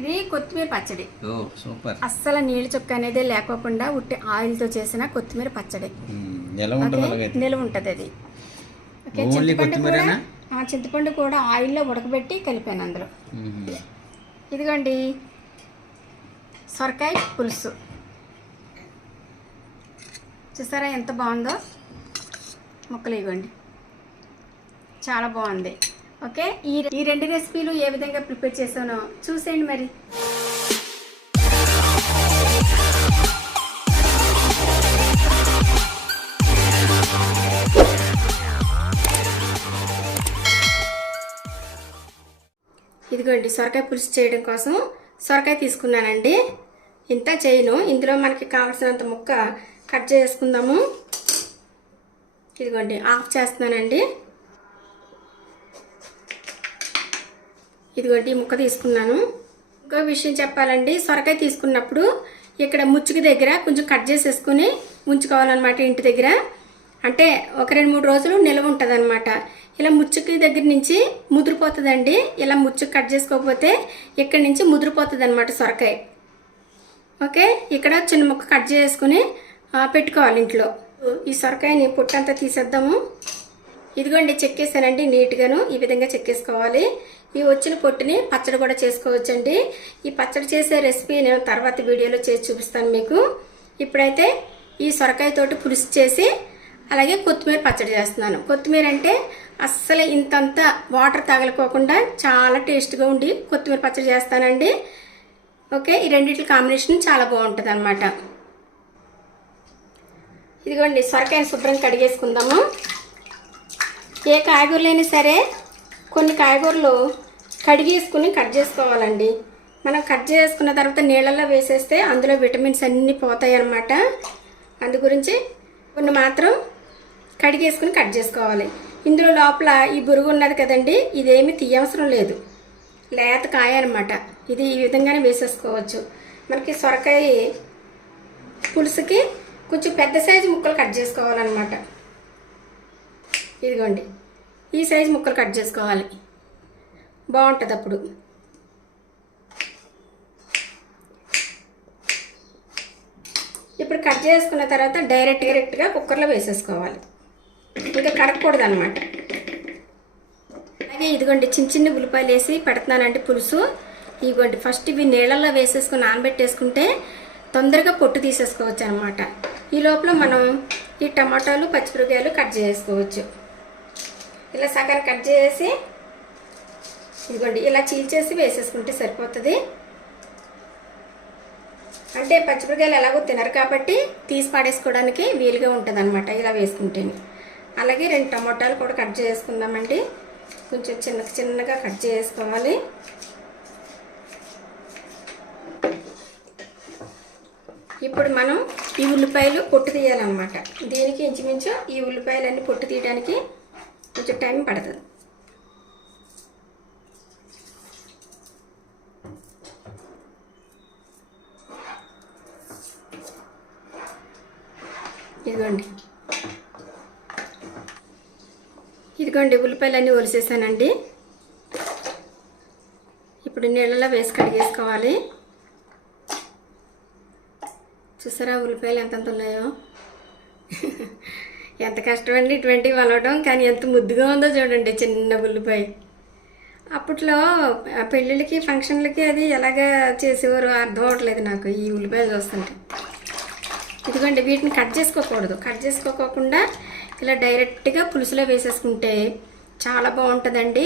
ఇది కొత్తిమీర పచ్చడి. ఓ సూపర్. అస్సలు నీళ్ళ చుక్క అనేది లేకోకుండా ఉట్టి ఆయిల్తో చేసిన కొత్తిమీర పచ్చడి. నిలవ ఉంటుంది అది. ఓకే, చింతపండు కూడా ఆయిల్లో ఉడకబెట్టి కలిపాను అందులో. ఇదిగోండి సొరకాయ పులుసు, చూసారా ఎంత బాగుందో. ముక్కలు ఇవ్వండి, చాలా బాగుంది. ఓకే, ఈ రెండు రెసిపీలు ఏ విధంగా ప్రిపేర్ చేసానో చూసేయండి మరి. ఇదిగోండి సొరకాయ పులుసు చేయడం కోసం సొరకాయ తీసుకున్నానండి. ఇంత చేయను, ఇందులో మనకి కావాల్సినంత ముక్క కట్ చేసుకుందాము. ఇదిగోండి ఆఫ్ చేస్తున్నానండి. ఇదిగోండి ఈ ముక్క తీసుకున్నాను. ఇంకో విషయం చెప్పాలండి, సొరకాయ తీసుకున్నప్పుడు ఇక్కడ ముచ్చుకి దగ్గర కొంచెం కట్ చేసేసుకుని ఉంచుకోవాలన్నమాట. ఇంటి దగ్గర అంటే ఒక 2-3 రోజులు నిల్వ ఉంటుంది అనమాట. ఇలా ముచ్చుకి దగ్గర నుంచి ముదిరిపోతుందండి. ఇలా ముచ్చుకి కట్ చేసుకోకపోతే ఇక్కడి నుంచి ముదిరిపోతుంది అనమాట సొరకాయ. ఓకే, ఇక్కడ చిన్న ముక్క కట్ చేసుకుని పెట్టుకోవాలి ఇంట్లో. ఈ సొరకాయని పొట్టంతా తీసేద్దాము. ఇదిగోండి చెక్కేసానండి నీట్గాను. ఈ విధంగా చెక్కేసుకోవాలి. ఈ వచ్చిన పొట్టుని పచ్చడి కూడా చేసుకోవచ్చండి. ఈ పచ్చడి చేసే రెసిపీ నేను తర్వాత వీడియోలో చేసి చూపిస్తాను మీకు. ఇప్పుడైతే ఈ సొరకాయతోటి పులుసు చేసి అలాగే కొత్తిమీర పచ్చడి చేస్తున్నాను. కొత్తిమీర అంటే అస్సలు ఇంతంత వాటర్ తగలకోకుండా చాలా టేస్ట్గా ఉండి కొత్తిమీర పచ్చడి చేస్తానండి. ఓకే, ఈ రెండింటి కాంబినేషన్ చాలా బాగుంటుంది అనమాట. ఇదిగోండి సొరకాయని శుభ్రం కడిగేసుకుందాము. ఏ కాయగూరలైనా సరే కొన్ని కాయగూరలు కడిగేసుకుని కట్ చేసుకోవాలండి. మనం కట్ చేసుకున్న తర్వాత నీళ్ళల్లో వేసేస్తే అందులో విటమిన్స్ అన్నీ పోతాయి అన్నమాట. అందు గురించి కొన్ని మాత్రం కడిగేసుకుని కట్ చేసుకోవాలి. ఇందులో లోపల ఈ బురుగు ఉన్నది కదండి, ఇదేమీ తీయవసరం లేదు, లేత కాయ అనమాట. ఇది ఈ విధంగానే వేసేసుకోవచ్చు. మనకి సొరకాయ పులుసుకి కొంచెం పెద్ద సైజు ముక్కలు కట్ చేసుకోవాలన్నమాట. ఇదిగోండి ఈ సైజు ముక్కలు కట్ చేసుకోవాలి, బాగుంటుంది అప్పుడు. ఇప్పుడు కట్ చేసుకున్న తర్వాత డైరెక్ట్గా కుక్కర్లో వేసేసుకోవాలి, ఇంకా కడగకూడదు అనమాట. అలాగే ఇదిగోండి చిన్న ఉల్లిపాయలు వేసి పెడుతున్నానండి పులుసు. ఇదిగోండి ఫస్ట్ ఇవి నీళ్ళల్లో వేసేసుకుని నానబెట్టేసుకుంటే తొందరగా పొట్టు తీసేసుకోవచ్చు అనమాట. ఈ లోపల మనం ఈ టమాటాలు పచ్చిమిరపకాయలు కట్ చేసుకోవచ్చు. ఇలా సగం కట్ చేసి ఇదిగోండి ఇలా చీల్చేసి వేసేసుకుంటే సరిపోతుంది. అంటే పచ్చిమిరపకాయలు ఎలాగో తినరు కాబట్టి తీసి పాడేసుకోవడానికి వీలుగా ఉంటుంది అనమాట ఇలా వేసుకుంటే. అలాగే 2 టమాటాలు కూడా కట్ చేసుకుందామండి. కొంచెం చిన్నగా కట్ చేసుకోవాలి. ఇప్పుడు మనం ఈ ఉల్లిపాయలు పొట్టు తీయాలన్నమాట. దీనికి ఇంచుమించు ఈ ఉల్లిపాయలన్నీ పొట్టు తీయడానికి కొంచెం టైం పడుతుంది. ఇదిగోండి ఉల్లిపాయలన్నీ ఒలిసేసానండి. ఇప్పుడు నీళ్ళలో వేసి కడిగేసుకోవాలి. చూసారా ఉల్లిపాయలు ఎంతంత ఉన్నాయో. ఎంత కష్టమండి ఇటువంటివి వలవడం, కానీ ఎంత ముద్దుగా ఉందో చూడండి చిన్న ఉల్లిపాయ. అప్పట్లో పెళ్ళిళ్ళకి ఫంక్షన్లకి అది ఎలాగా చేసేవారు అర్థం అవ్వట్లేదు నాకు ఈ ఉల్లిపాయలు చూస్తుంటే. ఇదిగోండి వీటిని కట్ చేసుకోకూడదు, కట్ చేసుకోకుండా ఇలా డైరెక్ట్గా పులుసులో వేసేసుకుంటే చాలా బాగుంటుందండి.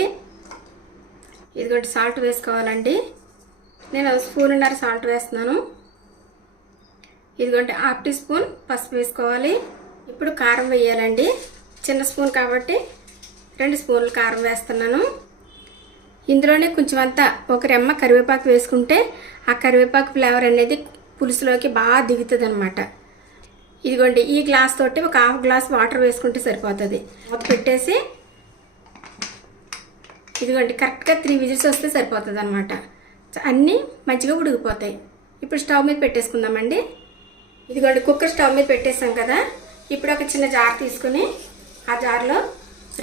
ఇదిగోండి సాల్ట్ వేసుకోవాలండి. నేను 1 స్పూన్ సాల్ట్ వేస్తున్నాను. ఇదిగోండి 1/2 టీ స్పూన్ పసుపు వేసుకోవాలి. ఇప్పుడు కారం వేయాలండి. చిన్న స్పూన్ కాబట్టి 2 స్పూన్లు కారం వేస్తున్నాను. ఇందులోనే కొంచెం అంతా ఒక రెమ్మ కరివేపాకు వేసుకుంటే ఆ కరివేపాకు ఫ్లేవర్ అనేది పులుసులోకి బాగా దిగుతుంది అనమాట. ఇదిగోండి ఈ గ్లాస్ తోటి ఒక 1/2 గ్లాస్ వాటర్ వేసుకుంటే సరిపోతుంది. మూత పెట్టేసి ఇదిగోండి కరెక్ట్గా 3 విజిల్స్ వస్తే సరిపోతుంది అనమాట. అన్నీ మంచిగా ఉడికిపోతాయి. ఇప్పుడు స్టవ్ మీద పెట్టేసుకుందామండి. ఇదిగోండి కుక్కర్ స్టవ్ మీద పెట్టేసాం కదా. ఇప్పుడు ఒక చిన్న జార్ తీసుకుని ఆ జార్లో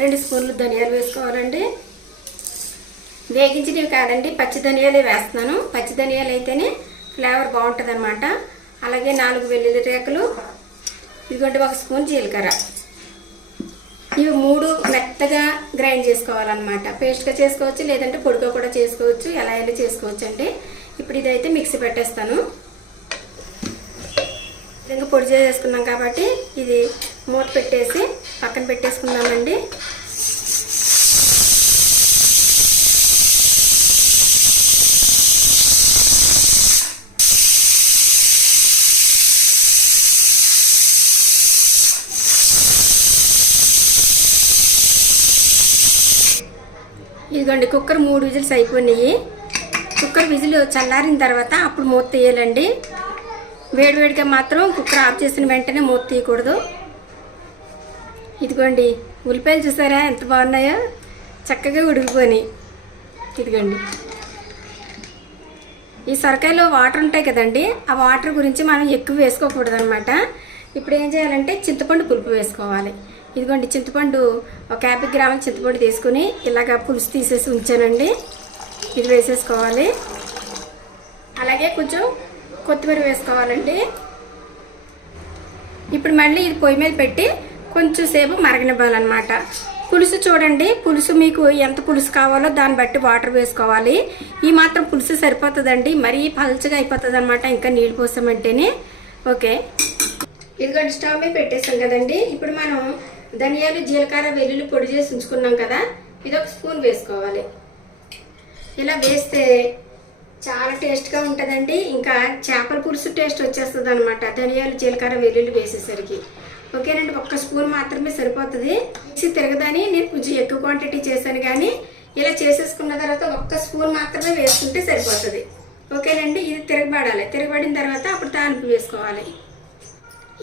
2 స్పూన్లు ధనియాలు వేసుకోవాలండి. వేగించినవి కాదండి, పచ్చి ధనియాలే వేస్తున్నాను. పచ్చి ధనియాలు అయితేనే ఫ్లేవర్ బాగుంటుంది అనమాట. అలాగే 4 వెల్లుల్లి రేకలు, ఇదిగోండి 1 స్పూన్ జీలకర్ర. ఇవి 3 మెత్తగా గ్రైండ్ చేసుకోవాలన్నమాట. పేస్ట్గా చేసుకోవచ్చు, లేదంటే పొడిగా కూడా చేసుకోవచ్చు, ఎలా అయినా చేసుకోవచ్చు అండి. ఇప్పుడు ఇదైతే మిక్సీ పెట్టేస్తాను. ఇంకా పొడి చేసుకున్నాం కాబట్టి ఇది మూత పెట్టేసి పక్కన పెట్టేసుకుందామండి. ఇదిగోండి కుక్కర్ 3 విజిల్స్ అయిపోయినాయి. కుక్కర్ విజిల్ చల్లారిన తర్వాత అప్పుడు మూత తీయాలండి. వేడివేడిగా మాత్రం కుక్కర్ ఆఫ్ చేసిన వెంటనే మూత తీయకూడదు. ఇదిగోండి ఉల్లిపాయలు చూసారా ఎంత బాగున్నాయో, చక్కగా ఉడికిపోయినాయి. ఇదిగోండి ఈ సొరకాయలో వాటర్ ఉంటాయి కదండి, ఆ వాటర్ గురించి మనం ఎక్కువ వేసుకోకూడదు అనమాట. ఇప్పుడు ఏం చేయాలంటే చింతపండు పులుపు వేసుకోవాలి. ఇదిగోండి చింతపండు 50 గ్రాముల చింతపండు తీసుకుని ఇలాగ పులుసు తీసేసి ఉంచానండి. ఇది వేసేసుకోవాలి. అలాగే కొంచెం కొత్తిమీర వేసుకోవాలండి. ఇప్పుడు మళ్ళీ ఇది పొయ్యి మీద పెట్టి కొంచెం సేపు మరగనివ్వాలన్నమాట. పులుసు చూడండి, పులుసు మీకు ఎంత పులుసు కావాలో దాన్ని బట్టి వాటర్ వేసుకోవాలి. ఈ మాత్రం పులుసు సరిపోతుందండి, మరీ పల్చగా అయిపోతుంది అనమాట ఇంకా నీళ్ళు పోసామంటేనే. ఓకే, ఇదిగోండి స్టవ్ మీద పెట్టేసాం కదండి. ఇప్పుడు మనం ధనియాలు, జీలకర్ర, వెల్లుల్లి పొడి చేసి ఉంచుకున్నాం కదా, ఇది 1 స్పూన్ వేసుకోవాలి. ఇలా వేస్తే చాలా టేస్ట్గా ఉంటుందండి. ఇంకా చేపల పులుసు టేస్ట్ వచ్చేస్తుంది అనమాట ధనియాలు, జీలకర్ర, వెల్లుల్లి వేసేసరికి. ఓకేనండి, 1 స్పూన్ మాత్రమే సరిపోతుంది. మిక్సీ తిరగదని నేను కొంచెం ఎక్కువ క్వాంటిటీ చేశాను, కానీ ఇలా చేసేసుకున్న తర్వాత 1 స్పూన్ మాత్రమే వేసుకుంటే సరిపోతుంది. ఓకేనండి, ఇది తిరగబడాలి. తిరగబడిన తర్వాత అప్పుడు తాలింపు వేసుకోవాలి.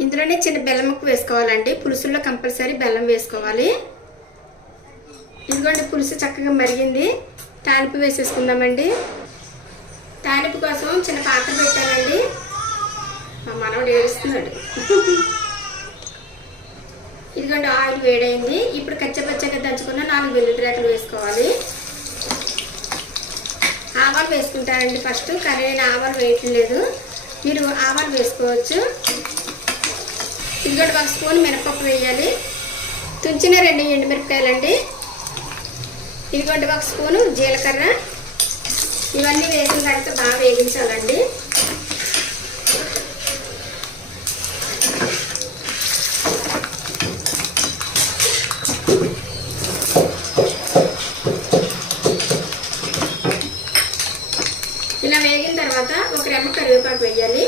ఇందులోనే చిన్న బెల్లం ముక్క వేసుకోవాలండి. పులుసుల్లో కంపల్సరీ బెల్లం వేసుకోవాలి. ఇదిగోండి పులుసు చక్కగా మరిగింది. తాలింపు వేసేసుకుందామండి. తాలింపు కోసం చిన్న పాత్ర పెట్టానండి. మా మనవడు ఏడుస్తున్నాడు. ఇదిగోండి ఆయిల్ వేడైంది. ఇప్పుడు కచ్చపచ్చగా దంచుకున్న 4 వెల్లుల్లి రేకలు వేసుకోవాలి. ఆవాలు వేసుకుంటానండి ఫస్ట్, కానీ నేను ఆవాలు వేయట్లేదు, మీరు ఆవాలు వేసుకోవచ్చు. ఇదిగోండి 1 స్పూన్ మినపప్పు వేయాలి. తుంచిన 2 ఎండుమిరపకాయలండి. ఇదిగోండి 1 స్పూను జీలకర్ర. ఇవన్నీ వేసిన తర్వాత బాగా వేగించాలండి. ఇలా వేగిన తర్వాత 1 రెమ్మ కరివేపాకు వేయాలి.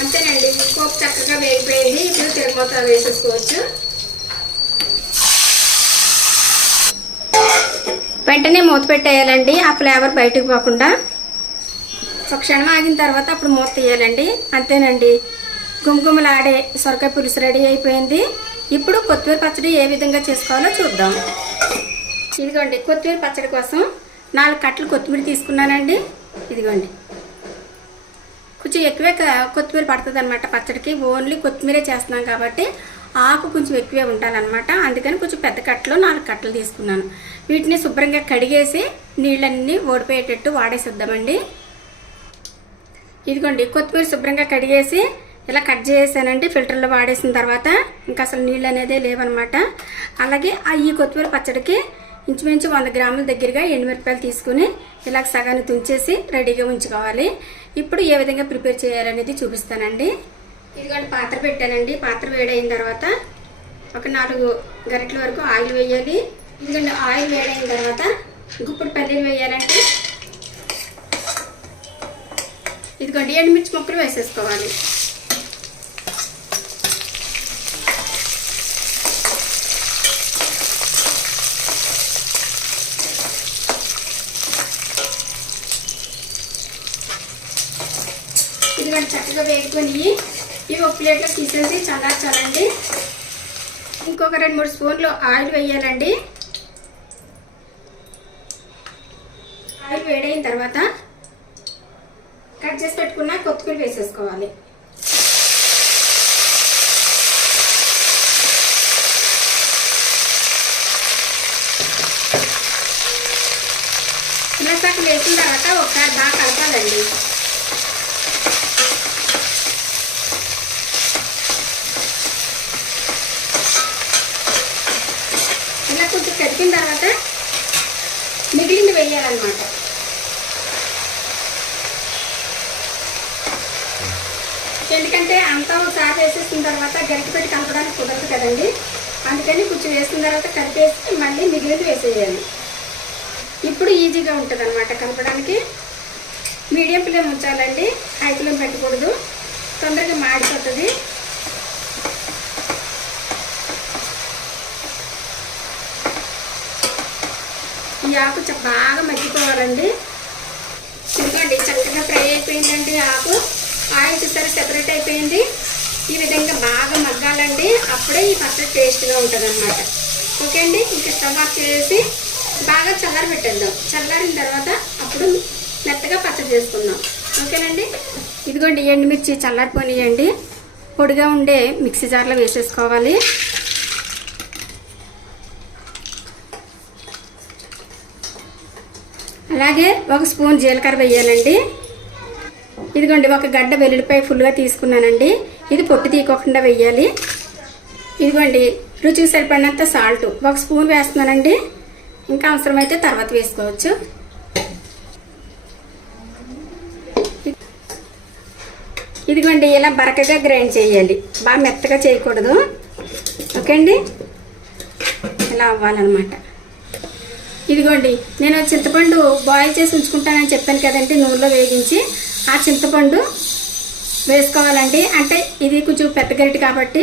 అంతేనండి, పోపు చక్కగా వేగిపోయింది. ఇప్పుడు తిరగమూత వేసేసుకోవచ్చు. వెంటనే మూత పెట్టేయాలండి, ఆ ఫ్లేవర్ బయటకు పోకుండా. 1 క్షణం ఆగిన తర్వాత అప్పుడు మూత తీయాలండి. అంతేనండి, గుమగుమలాడే సొరకాయ పులుసు రెడీ అయిపోయింది. ఇప్పుడు కొత్తిమీర పచ్చడి ఏ విధంగా చేసుకోవాలో చూద్దాం. ఇదిగోండి కొత్తిమీర పచ్చడి కోసం 4 కట్టలు కొత్తిమీర తీసుకున్నానండి. ఇదిగోండి కొంచెం ఎక్కువే కొత్తిమీర పడుతుంది అనమాట పచ్చడికి. ఓన్లీ కొత్తిమీరే చేస్తున్నాం కాబట్టి ఆకు కొంచెం ఎక్కువే ఉండాలన్నమాట. అందుకని కొంచెం పెద్ద కట్టలో 4 కట్టలు తీసుకున్నాను. వీటిని శుభ్రంగా కడిగేసి నీళ్ళన్నీ ఓడిపోయేటట్టు వాడేసిద్దామండి. ఇదిగోండి కొత్తిమీర శుభ్రంగా కడిగేసి ఇలా కట్ చేసానండి. ఫిల్టర్లో వాడేసిన తర్వాత ఇంకా అసలు నీళ్ళు అనేదే లేవన్నమాట. అలాగే ఈ కొత్తిమీర పచ్చడికి ఇంచుమించు 100 గ్రాముల దగ్గరగా ఎండుమిరపకాయలు తీసుకుని ఇలా సగాన్ని తుంచేసి రెడీగా ఉంచుకోవాలి. ఇప్పుడు ఏ విధంగా ప్రిపేర్ చేయాలనేది చూపిస్తానండి. ఇదిగోండి పాత్ర పెట్టానండి. పాత్ర వేడైన తర్వాత ఒక 4 గరిటెల వరకు ఆయిల్ వేయాలి. ఇదిగోండి ఆయిల్ వేడైన తర్వాత గుప్పుడు పల్లీలు వేయాలండి. ఇదిగోండి ఎండుమిర్చి ముక్కలు వేసేసుకోవాలి. ఇదిగోండి చక్కగా వేసుకొని ఇవి ఒక ప్లేట్లో తీసేసి చల్లార్చాలండి. ఇంకొక 2-3 స్పూన్లు ఆయిల్ వేయాలండి. ఆయిల్ వేడైన తర్వాత కట్ చేసి పెట్టుకున్న కొత్తిమీర వేసేసుకోవాలి. కరివేపాకు వేసిన తర్వాత ఒకసారి బాగా కలపాలండి. ఇలా కొంచెం కలిపిన తర్వాత మిగిలింది వేయాలన్నమాట. ఎందుకంటే అంతా ఒకసారి వేసేసిన తర్వాత గరిటె పెట్టి కలపడానికి కుదరదు కదండి. అందుకని కొంచెం వేసిన తర్వాత కలిపేసి మళ్ళీ మిగిలింది వేసేయాలి. ఇప్పుడు ఈజీగా ఉంటుంది అన్నమాట కలపడానికి. మీడియం ఫ్లేమ్ ఉంచాలండి, హై ఫ్లేమ్ పెట్టకూడదు, తొందరగా మాడిపోతుంది. ఈ ఆకు బాగా మగ్గిపోవాలండి. చూడండి చక్కగా ఫ్రై అయిపోయిందండి ఆకు. ఆయిల్ చూసారా సెపరేట్ అయిపోయింది. ఈ విధంగా బాగా మగ్గాలండి, అప్పుడే ఈ పచ్చడి టేస్ట్గా ఉంటుంది అన్నమాట. ఓకే అండి, ఇంకా స్టవ్ ఆఫ్ చేసి బాగా చల్లారి పెట్టేద్దాం. చల్లారిన తర్వాత అప్పుడు మెత్తగా పచ్చడి చేసుకుందాం. ఓకేనండి. ఇదిగోండి ఎండుమిర్చి చల్లారిపోనియండి. పొడిగా ఉండే మిక్సీ జార్లో వేసేసుకోవాలి. అలాగే ఒక స్పూన్ జీలకర్ర వేయాలండి. ఇదిగోండి ఒక గడ్డ వెల్లుల్లిపాయ ఫుల్గా తీసుకున్నానండి. ఇది పొట్టు తీయకుండా వేయాలి. ఇదిగోండి రుచికి సరిపడినంత సాల్ట్ ఒక స్పూన్ వేస్తున్నానండి. ఇంకా అవసరమైతే తర్వాత వేసుకోవచ్చు. ఇదిగోండి ఇలా బరకగా గ్రైండ్ చేయాలి, బాగా మెత్తగా చేయకూడదు. ఓకే అండి, ఇలా అవ్వాలన్నమాట. ఇదిగోండి నేను చింతపండు బాయిల్ చేసి ఉంచుకుంటానని చెప్పాను కదండి, నూనెలో వేగించి. ఆ చింతపండు వేసుకోవాలండి. అంటే ఇది కొంచెం పెద్ద గరిటె కాబట్టి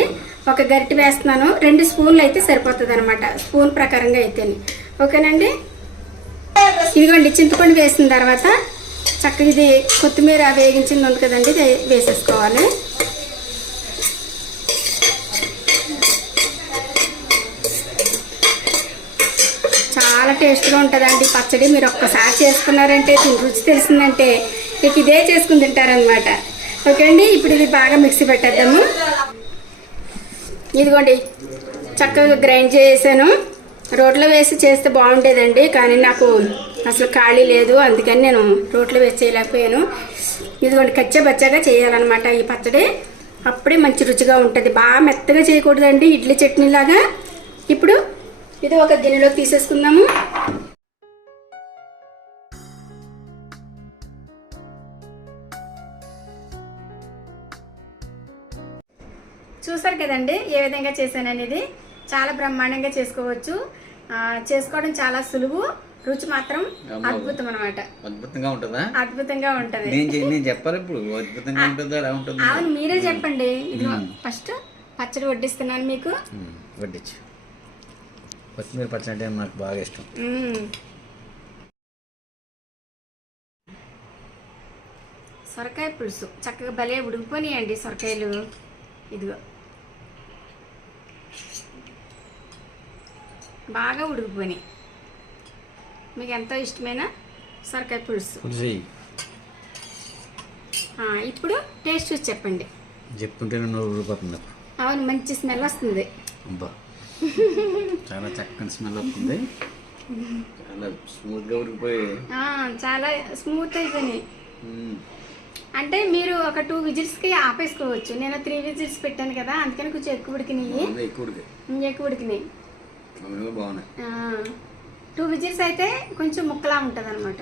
ఒక గరిటె వేస్తున్నాను. 2 స్పూన్లు అయితే సరిపోతుంది అనమాట, స్పూన్ ప్రకారంగా అయితేనే. ఓకేనండి. ఇదిగోండి చింతపండు వేసిన తర్వాత చక్కగా ఇది కొత్తిమీర వేగించింది ఉంది కదండి, ఇది వేసేసుకోవాలి. చాలా టేస్ట్గా ఉంటుందండి పచ్చడి. మీరు ఒక్కసారి చేసుకున్నారంటే దీని రుచి తెలిసిందంటే మీకు ఇదే చేసుకుని తింటారనమాట. ఓకే అండి, ఇప్పుడు ఇది బాగా మిక్సీ పెట్టేద్దాము. ఇదిగోండి చక్కగా గ్రైండ్ చేసాను. రోట్లో వేసి చేస్తే బాగుండేదండి, కానీ నాకు అసలు ఖాళీ లేదు, అందుకని నేను రోట్లో వేసి చేయలేకపోయాను. ఇదిగోండి కచ్చా బచ్చాగా చేయాలన్నమాట ఈ పచ్చడి, అప్పుడే మంచి రుచిగా ఉంటుంది. బాగా మెత్తగా చేయకూడదండి, ఇడ్లీ చట్నీలాగా. ఇప్పుడు ఇది ఒక గిన్నెలోకి తీసేసుకుందాము. చూసారు కదండి ఏ విధంగా చేశాను అనేది. చాలా బ్రహ్మాండంగా చేసుకోవచ్చు. చేసుకోవడం చాలా సులువు, రుచి మాత్రం అద్భుతం అనమాట. అద్భుతంగా ఉంటుందా? అద్భుతంగా ఉంటది. నేను చెప్పాలి ఇప్పుడు అద్భుతంగా ఉంటుందా ఎలా ఉంటుంది? అవును, మీరే చెప్పండి. ఇది ఫస్ట్ పచ్చడి వడ్డిస్తున్నాను మీకు. వడ్డించు. కొత్తిమీర పచ్చడి అంటే నాకు బాగా ఇష్టం. సొరకాయ పులుసు చక్కగా భలే ఉడికిపోయినాయండి సొరకాయలు. ఇదిగో బాగా ఉడికిపోయినాయి. మీకు ఎంతో ఇష్టమైన సొరకాయ పులుసు. ఇప్పుడు టేస్ట్ చూసి చెప్పండి. చెప్తుంటే నోరు ఊడిపోతుంది. అవును, మంచి స్మెల్ వస్తుంది. అబ్బా, చాలా చక్కని స్మెల్ వస్తుంది. చాలా స్మూత్గా ఉడికిపోయి చాలా స్మూత్ అయిపోయినాయి. అంటే మీరు ఒక 2 విజిల్స్కి ఆపేసుకోవచ్చు. నేను 3 విజిల్స్ పెట్టాను కదా, అందుకని కొంచెం ఎక్కువ ఉడికినాయి. ఎక్కువ ఉడికినాయి, బాగున్నాయి. 2 విజిల్స్ అయితే కొంచెం ముక్కలా ఉంటుంది అనమాట.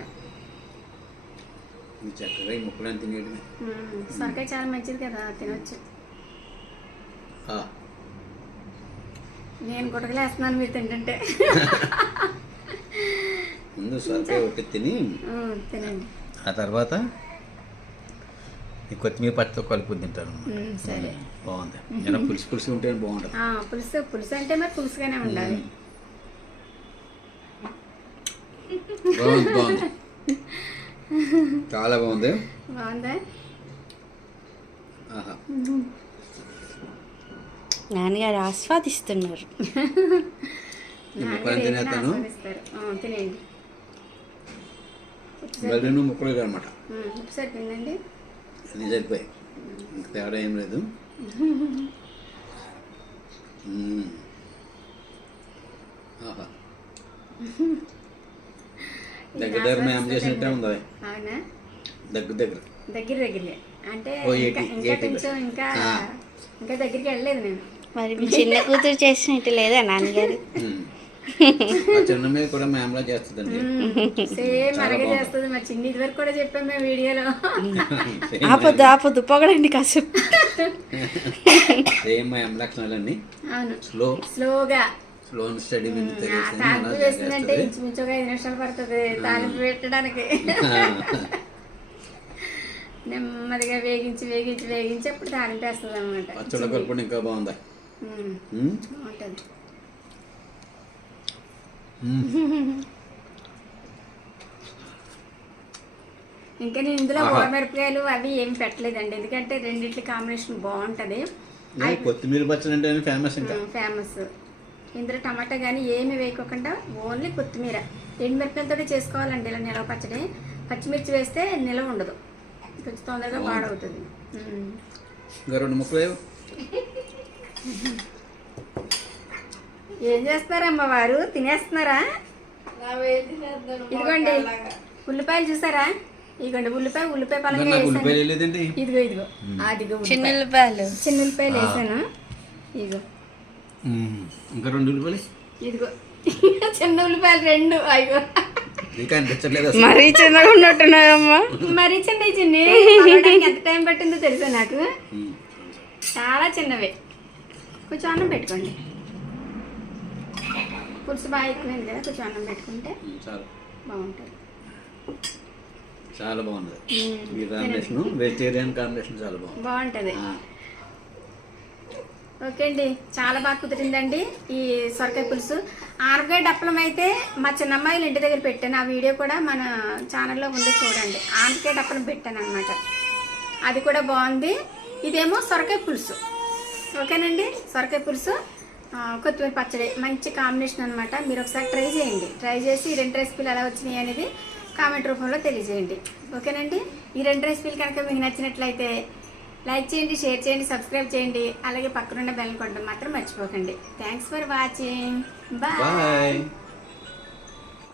చక్కగా ఈ ముక్కలను తినేయడం. సొరకాయ చాలా మంచిది కదా, తినొచ్చు. నేను గుటకలేస్తున్నాను మీరు తింటుంటే. ముందు సొరకాయ ఒకటి తినండి, ఆ తర్వాత ఈ కొత్తిమీర పచ్చితో కలుపు తింటారు. సరే, బాగుంది. ఇలా పులుసు పులుసు ఉంటే బాగుంటుంది. పులుసు అంటే మరి పులుసుగానే ఉండాలి. బాగుంది, చాలా బాగుంది. బాగుందా? నాన్నగారు ఆస్వాదిస్తున్నారు. తినేయండి. ముక్కలు అనమాట. సరిపోయిందండి, అన్నీ సరిపోయాయి, ఇంక తేడా ఏం లేదు. దగ్గర దగ్గర మేము చేసినట్టే ఉందా? అవునా? దగ్గర దగ్గర దగ్గరే అంటే ఓ, ఇంకా 80. కొంచెం ఇంకా దగ్గరికి వెళ్ళలేదు నేను. మరి మీ చిన్న కూతురు చేసినట్టు లేదా నాన్నగారు? మా చిన్న మీద కూడా మేమలా చేస్తుందండి. సేమ్ అలాగే చేస్తుంది మా చిన్న. ఇది వరకు కూడా చెప్పాం మేము వీడియోలో. ఆపొద్దు పొగడండి కాసేపు. సేమ్ మా ఎం లక్షణాలన్నీ అవును, స్లోగా స్లో స్టడీ మీద తాలింపు వేస్తుందంటే ఇంచుమించు ఒక 5 నిమిషాలు పడుతుంది తాలింపు పెట్టడానికి. నెమ్మదిగా వేగించి అప్పుడు తాలింపు వేస్తుంది అనమాట. పచ్చళ్ళ కలుపుకొని ఇంకా బాగుందా? బాగుంటుంది. ఇంకా నేను ఇందులో మిరపకాయలు అవి ఏమి పెట్టలేదండి, ఎందుకంటే రెండిట్ల కాంబినేషన్ బాగుంటది. కొత్తిమీర పచ్చడి అంటే ఫేమస్. ఇంకా ఫేమస్. ఇందులో టమాటా కానీ ఏమి వేయకోకుండా ఓన్లీ కొత్తిమీర ఎండుమిరపకాయలతో చేసుకోవాలండి ఇలా నిలవ పచ్చడి. పచ్చిమిర్చి వేస్తే నిలవ ఉండదు, కొంచెం తొందరగా పాడవుతుంది. ఇంకా 2 ముక్కలు ఏం చేస్తారమ్మా వారు? తినేస్తున్నారా? ఇదిగోండి ఉల్లిపాయలు చూసారా? ఇదిగోండి ఉల్లిపాయ పలంగా వేసాను. ఇదిగో అదిగో చిన్న ఉల్లిపాయలు వేసాను. ఇదిగో ఇంకా 2 ఉల్లిపాయలు. ఇదిగో చిన్న ఉల్లిపాయలు 2. అయ్యో మరీ చిన్నగా ఉన్నట్టున్నాయమ్మా. మరీ చిన్న ఎంత టైం పట్టిందో తెలుసా నాకు? చాలా చిన్నవే. కొంచెం అన్నం పెట్టుకోండి, పులుసు బాగా ఎక్కువైంది కదా, కొంచెం అన్నం పెట్టుకుంటే బాగుంటుంది. చాలా బాగుంది ఈ కాంబినేషన్. వెజిటేరియన్ కాంబినేషన్ చాలా బాగుంటుంది. ఓకే అండి, చాలా బాగా కుదిరిందండి ఈ సొరకాయ పులుసు. ఆనపకాయ డప్పలం అయితే మా చిన్నమ్మాయిలు ఇంటి దగ్గర పెట్టాను, ఆ వీడియో కూడా మన ఛానల్లో ఉందో చూడండి. ఆనపకాయ డప్పలం పెట్టాను అనమాట, అది కూడా బాగుంది. ఇదేమో సొరకాయ పులుసు. ఓకేనండి, సొరకాయ పులుసు కొత్తిమీర పచ్చడి మంచి కాంబినేషన్ అనమాట. మీరు ఒకసారి ట్రై చేయండి. ట్రై చేసి ఈ 2 రెసిపీలు ఎలా వచ్చినాయి అనేది కామెంట్ రూపంలో తెలియజేయండి. ఓకేనండి, ఈ 2 రెసిపీలు కనుక మీకు నచ్చినట్లయితే లైక్ చేయండి, షేర్ చేయండి, సబ్స్క్రైబ్ చేయండి. అలాగే పక్కనున్న బెల్ కొట్టడం మాత్రం మర్చిపోకండి. Thanks for watching. బాయ్.